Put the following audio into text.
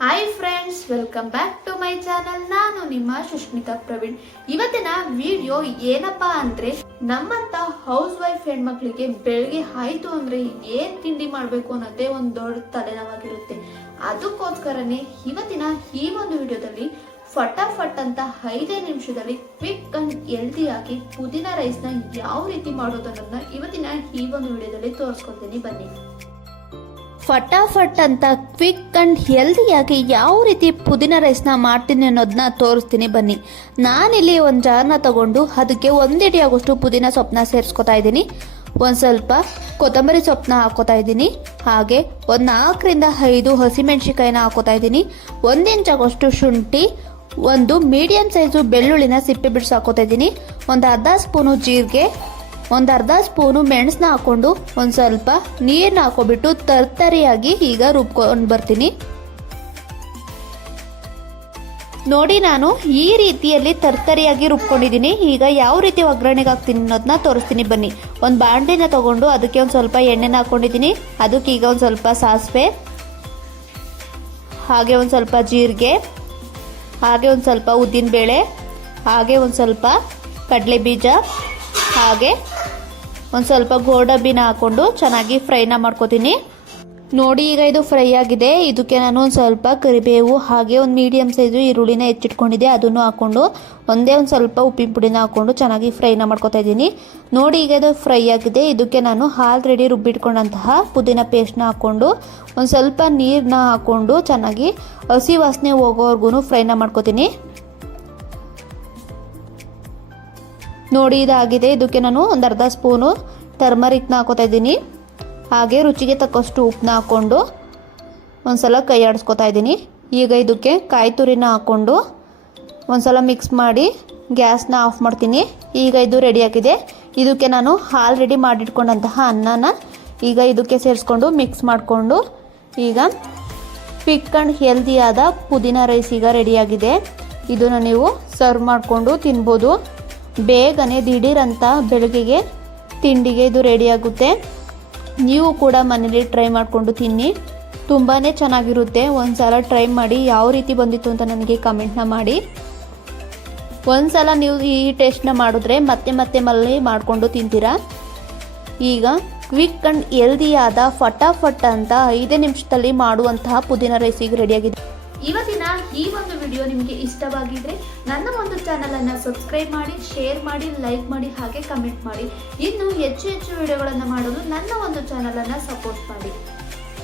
Hi friends welcome back to my channel ನಾನು ನಿಮ್ಮ ಸುಷ್ಮಿತಾ ಪ್ರವೀಣ್. ಇವತ್ತಿನ ವಿಡಿಯೋ ಏನಪ್ಪಾ ಅಂದ್ರೆ, ನಮ್ಮಂತ ಹೌಸ್ ವೈಫ್ ಹೆಣ್ಮಕ್ಳಿಗೆ ಬೆಳಗ್ಗೆ ಆಯ್ತು ಅಂದ್ರೆ ಏನ್ ತಿಂಡಿ ಮಾಡ್ಬೇಕು ಅನ್ನೋದೇ ಒಂದು ದೊಡ್ಡ ತಲೆನೋವಾಗಿರುತ್ತೆ. ಅದಕ್ಕೋಸ್ಕರನೇ ಇವತ್ತಿನ ಈ ಒಂದು ವಿಡಿಯೋದಲ್ಲಿ ಫಟಾಫಟ್ ಅಂತ ಐದೇ ನಿಮಿಷದಲ್ಲಿ ಕ್ವಿಕ್ ಅಂಡ್ ಹೆಲ್ದಿ ಆಗಿ ಪುದೀನ ರೈಸ್ನ ಯಾವ ರೀತಿ ಮಾಡೋದು ಅನ್ನೋದನ್ನ ಇವತ್ತಿನ ಈ ಒಂದು ವಿಡಿಯೋದಲ್ಲಿ ತೋರಿಸ್ಕೊಡ್ತೀನಿ ಬನ್ನಿ. ಫಟಾಫಟ್ ಅಂತ ಕ್ವಿಕ್ ಆ್ಯಂಡ್ ಹೆಲ್ದಿಯಾಗಿ ಯಾವ ರೀತಿ ಪುದೀನ ರೈಸ್ನ ಮಾಡ್ತೀನಿ ಅನ್ನೋದನ್ನ ತೋರಿಸ್ತೀನಿ ಬನ್ನಿ. ನಾನಿಲ್ಲಿ ಒಂದು ಜಾರ್ನ ತಗೊಂಡು ಅದಕ್ಕೆ ಒಂದಿಡಿ ಆಗೋಷ್ಟು ಪುದೀನ ಸೊಪ್ಪನ್ನ ಸೇರಿಸ್ಕೊತಾ ಇದ್ದೀನಿ. ಒಂದು ಸ್ವಲ್ಪ ಕೊತ್ತಂಬರಿ ಸೊಪ್ಪನ್ನ ಹಾಕೋತಾ ಇದ್ದೀನಿ. ಹಾಗೆ ಒಂದು ನಾಲ್ಕರಿಂದ ಐದು ಹಸಿಮೆಣಸಿಕಾಯಿನ ಹಾಕೋತಾ ಇದ್ದೀನಿ. ಒಂದು ಇಂಚ್ ಆಗೋಷ್ಟು ಶುಂಠಿ, ಒಂದು ಮೀಡಿಯಂ ಸೈಜು ಬೆಳ್ಳುಳ್ಳಿನ ಸಿಪ್ಪೆ ಬಿಡಿಸಿ ಹಾಕೋತಾ ಇದ್ದೀನಿ. ಒಂದು ಅರ್ಧ ಸ್ಪೂನು ಜೀರಿಗೆ ಒಂದು ಅರ್ಧ ಸ್ಪೂನು ಮೆಣಸನ್ನ ಹಾಕೊಂಡು ಒಂದು ಸ್ವಲ್ಪ ನೀರನ್ನ ಹಾಕೊಬಿಟ್ಟು ತರ್ತರಿಯಾಗಿ ಈಗ ರುಬ್ಕೊಂಡು ಬರ್ತೀನಿ. ನೋಡಿ ನಾನು ಈ ರೀತಿಯಲ್ಲಿ ತರ್ತರಿಯಾಗಿ ರುಬ್ಕೊಂಡಿದ್ದೀನಿ. ಈಗ ಯಾವ ರೀತಿ ಒಗ್ಗರಣೆಗೆ ಹಾಕ್ತೀನಿ ಅನ್ನೋದನ್ನ ತೋರಿಸ್ತೀನಿ ಬನ್ನಿ. ಒಂದು ಬಾಂಡ್ಲಿನ ತಗೊಂಡು ಅದಕ್ಕೆ ಒಂದು ಸ್ವಲ್ಪ ಎಣ್ಣೆನ ಹಾಕ್ಕೊಂಡಿದ್ದೀನಿ. ಅದಕ್ಕೆ ಈಗ ಒಂದು ಸ್ವಲ್ಪ ಸಾಸಿವೆ, ಹಾಗೆ ಒಂದು ಸ್ವಲ್ಪ ಜೀರಿಗೆ, ಹಾಗೆ ಒಂದು ಸ್ವಲ್ಪ ಉದ್ದಿನಬೇಳೆ, ಹಾಗೆ ಒಂದು ಸ್ವಲ್ಪ ಕಡಲೆ ಬೀಜ ಹಾಗೆ ಒಂದು ಸ್ವಲ್ಪ ಗೋಡಂಬಿನ ಹಾಕೊಂಡು ಚೆನ್ನಾಗಿ ಫ್ರೈನ ಮಾಡ್ಕೋತೀನಿ. ನೋಡಿ ಈಗ ಇದು ಫ್ರೈ ಆಗಿದೆ. ಇದಕ್ಕೆ ನಾನು ಒಂದು ಸ್ವಲ್ಪ ಕರಿಬೇವು ಹಾಗೆ ಒಂದು ಮೀಡಿಯಮ್ ಸೈಜು ಈರುಳ್ಳಿನ ಹೆಚ್ಚಿಟ್ಕೊಂಡಿದ್ದೆ. ಅದನ್ನು ಹಾಕೊಂಡು ಒಂದೇ ಒಂದು ಸ್ವಲ್ಪ ಉಪ್ಪಿನ ಪುಡಿನ ಹಾಕೊಂಡು ಚೆನ್ನಾಗಿ ಫ್ರೈನ ಮಾಡ್ಕೊತಾ ಇದ್ದೀನಿ. ನೋಡಿ ಈಗ ಇದು ಫ್ರೈ ಆಗಿದೆ. ಇದಕ್ಕೆ ನಾನು ಆಲ್ರೆಡಿ ರುಬ್ಬಿಟ್ಕೊಂಡಂತಹ ಪುದೀನ ಪೇಸ್ಟ್ನ ಹಾಕ್ಕೊಂಡು ಒಂದು ಸ್ವಲ್ಪ ನೀರನ್ನ ಹಾಕ್ಕೊಂಡು ಚೆನ್ನಾಗಿ ಹಸಿ ವಾಸನೆ ಹೋಗೋವರೆಗೂ ಫ್ರೈನ ಮಾಡ್ಕೋತೀನಿ. ನೋಡಿ, ಇದಾಗಿದೆ. ಇದಕ್ಕೆ ನಾನು ಒಂದು ಅರ್ಧ ಸ್ಪೂನು ಟರ್ಮರಿಕ್ನ ಹಾಕೋತಾ ಇದ್ದೀನಿ. ಹಾಗೆ ರುಚಿಗೆ ತಕ್ಕಷ್ಟು ಉಪ್ಪನ್ನ ಹಾಕ್ಕೊಂಡು ಒಂದು ಸಲ ಕೈ ಆಡಿಸ್ಕೊತಾ ಇದ್ದೀನಿ. ಈಗ ಇದಕ್ಕೆ ಕಾಯಿ ತುರಿನ ಹಾಕ್ಕೊಂಡು ಒಂದು ಸಲ ಮಿಕ್ಸ್ ಮಾಡಿ ಗ್ಯಾಸ್ನ ಆಫ್ ಮಾಡ್ತೀನಿ. ಈಗ ಇದು ರೆಡಿ ಆಗಿದೆ. ಇದಕ್ಕೆ ನಾನು ಆಲ್ರೆಡಿ ಮಾಡಿಟ್ಕೊಂಡಂತಹ ಅನ್ನನ ಈಗ ಇದಕ್ಕೆ ಸೇರಿಸ್ಕೊಂಡು ಮಿಕ್ಸ್ ಮಾಡಿಕೊಂಡು ಈಗ ಕ್ವಿಕ್ ಆ್ಯಂಡ್ ಹೆಲ್ದಿಯಾದ ಪುದೀನ ರೈಸ್ ಈಗ ರೆಡಿಯಾಗಿದೆ ಇದನ್ನು ನೀವು ಸರ್ವ್ ಮಾಡಿಕೊಂಡು ತಿನ್ಬೋದು. ಬೇಗನೆ ದಿಢೀರಂತ ಬೆಳಗ್ಗೆಗೆ ತಿಂಡಿಗೆ ಇದು ರೆಡಿಯಾಗುತ್ತೆ ನೀವು ಕೂಡ ಮನೇಲಿ ಟ್ರೈ ಮಾಡಿಕೊಂಡು ತಿನ್ನಿ. ತುಂಬಾ ಚೆನ್ನಾಗಿರುತ್ತೆ. ಒಂದು ಸಲ ಟ್ರೈ ಮಾಡಿ ಯಾವ ರೀತಿ ಬಂದಿತ್ತು ಅಂತ ನನಗೆ ಕಮೆಂಟ್ನ ಮಾಡಿ. ಒಂದು ಸಲ ನೀವು ಈ ಟೇಸ್ಟ್ನ ಮಾಡಿದ್ರೆ ಮತ್ತೆ ಮತ್ತೆ ಮಲ್ಲಿ ಮಾಡಿಕೊಂಡು ತಿಂತೀರಾ? ಈಗ ಕ್ವಿಕ್ ಆ್ಯಂಡ್ ಹೆಲ್ದಿಯಾದ ಫಟಾಫಟ್ ಅಂತ ಐದೇ ನಿಮಿಷದಲ್ಲಿ ಮಾಡುವಂತಹ ಪುದೀನ ರೈಸಿಗೆ ರೆಡಿಯಾಗಿದೆ ಇವತ್ತಿನ ಈ ಒಂದು ವಿಡಿಯೋ ನಿಮಗೆ ಇಷ್ಟವಾಗಿದ್ರೆ ನನ್ನ ಒಂದು ಚಾನಲನ್ನು ಸಬ್ಸ್ಕ್ರೈಬ್ ಮಾಡಿ ಶೇರ್ ಮಾಡಿ ಲೈಕ್ ಮಾಡಿ, ಹಾಗೆ ಕಮೆಂಟ್ ಮಾಡಿ. ಇನ್ನು ಹೆಚ್ಚು ಹೆಚ್ಚು ವಿಡಿಯೋಗಳನ್ನು ಮಾಡಲು ನನ್ನ ಒಂದು ಚಾನಲನ್ನು ಸಪೋರ್ಟ್ ಮಾಡಿ.